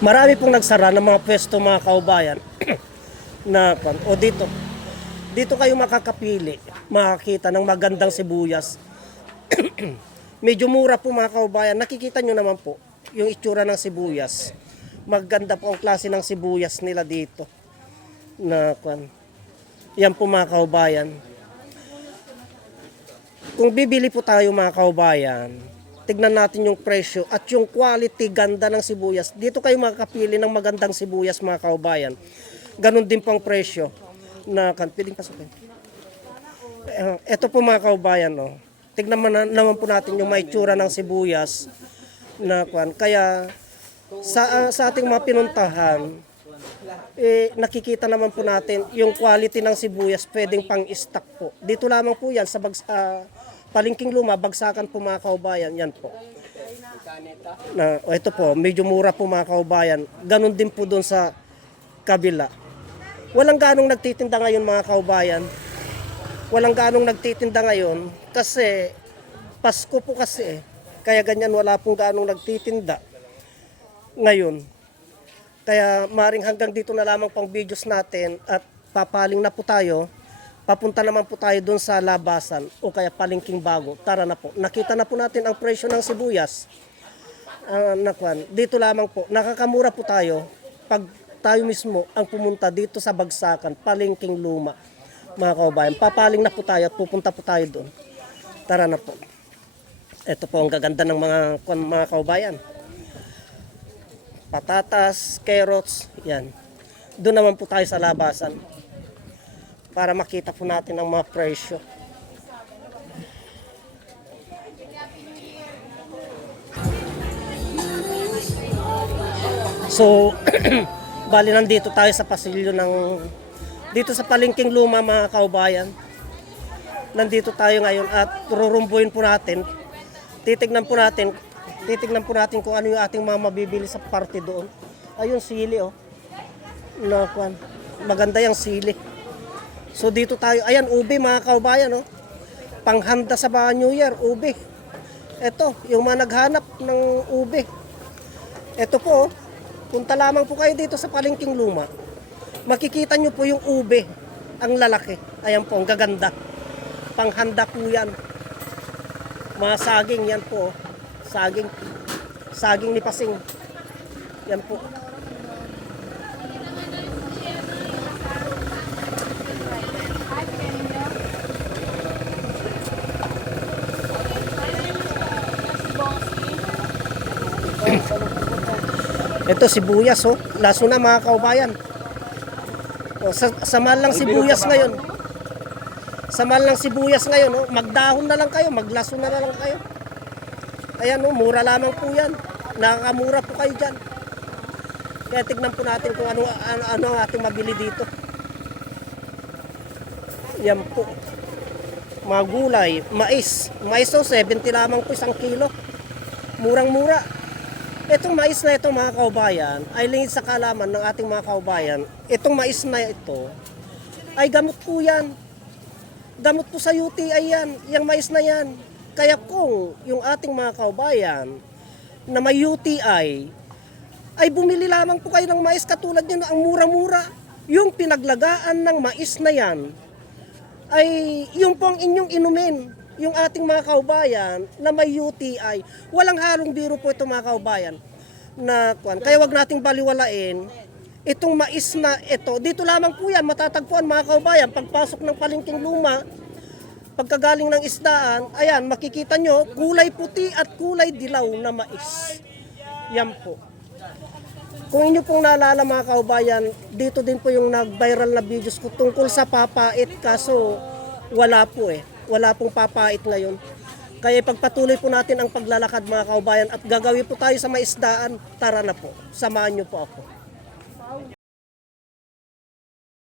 Marami pong nagsara ng mga pwesto mga kaubayan na o dito. Dito kayo makakapili, makakita ng magandang sibuyas. Medyo mura po mga kaubayan. Nakikita nyo naman po yung itsura ng sibuyas. Maganda po ang klase ng sibuyas nila dito. Yan po mga kaubayan. Kung bibili po tayo mga kaubayan, tignan natin yung presyo at yung quality ganda ng sibuyas. Dito kayo makakapili ng magandang sibuyas mga kaubayan. Ganon din po ang presyo. Piling pasukin. Ito po mga kaubayan, no. Tignan naman po natin yung maitsura ng sibuyas kaya sa ating mga pinuntahan, nakikita naman po natin yung quality ng sibuyas pwedeng pang-stock po. Dito lamang po yan sa Palengking Luma, Bagsakan po mga kaubayan, yan po. Ito po, medyo mura po mga kaubayan. Ganon din po doon sa kabila. Walang ganong nagtitinda ngayon mga kaubayan. Walang ganong nagtitinda ngayon kasi Pasko po kasi. Kaya ganyan wala pong ganong nagtitinda ngayon. Kaya maring hanggang dito na lamang pang videos natin at papaling na po tayo. Papunta naman po tayo doon sa labasan o kaya palengking bago. Tara na po. Nakita na po natin ang presyo ng sibuyas. Dito lamang po. Nakakamura po tayo pag tayo mismo ang pumunta dito sa Bagsakan, Palengking Luma. Mga kaubayan, papaling na po tayo at pupunta po tayo doon. Tara na po. Ito po ang gaganda ng mga kaubayan. Patatas, carrots, yan. Doon naman po tayo sa labasan para makita po natin ang mga presyo. So, bali nandito tayo sa pasilyo dito sa Palengking Luma mga kaubayan. Nandito tayo ngayon at rurumbuin po natin. Titignan po natin kung ano yung ating mga mabibili sa parte doon. Ayun, sili oh. Maganda yung sili. So dito tayo, ayan, ube mga kaubayan, oh. Panghanda sa mga New Year, ube. Ito, yung mga naghanap ng ube. Ito po, oh. Punta lamang po kayo dito sa Palengking Luma. Makikita nyo po yung ube, ang lalaki. Ayan po, ang gaganda. Panghanda po yan. Mga saging, yan po, oh. Saging ni Pasing. Yan po. Ito sibuyas oh, laso na mga kaubayan. Sa mahal lang sibuyas ngayon. Sa mahal lang sibuyas ngayon, oh, magdahon na lang kayo, maglaso na lang kayo. Ayan oh, mura lamang po yan. Nakakamura po kayo dyan. Kaya tignan po natin kung ano ang ating mabili dito. Yan po. Mga gulay, mais. Mais oh, 70 lamang po isang kilo. Murang-mura. Itong mais na ito mga kaubayan ay lingid sa kalaman ng ating mga kaubayan. Itong mais na ito ay gamot po yan. Gamot po sa UTI yan. Yung mais na yan. Kaya kung yung ating mga kaubayan na may UTI ay bumili lamang po kayo ng mais katulad nyo na ang mura-mura. Yung pinaglagaan ng mais na yan ay yung po ang inyong inumin. Yung ating mga kaubayan na may UTI, walang halong biro po ito mga kaubayan. Kaya wag nating baliwalain itong mais na ito. Dito lamang po yan, matatagpuan mga kaubayan. Pagpasok ng Palengking Luma, pagkagaling ng isdaan, ayan, makikita nyo, kulay puti at kulay dilaw na mais. Yan po. Kung inyo pong naalala mga kaubayan, dito din po yung nag-viral na videos ko tungkol sa papait, kaso wala po eh. Wala pong papait ngayon. Kaya pagpatuloy po natin ang paglalakad mga kaubayan at gagawin po tayo sa maisdaan. Tara na po. Samahan nyo po ako.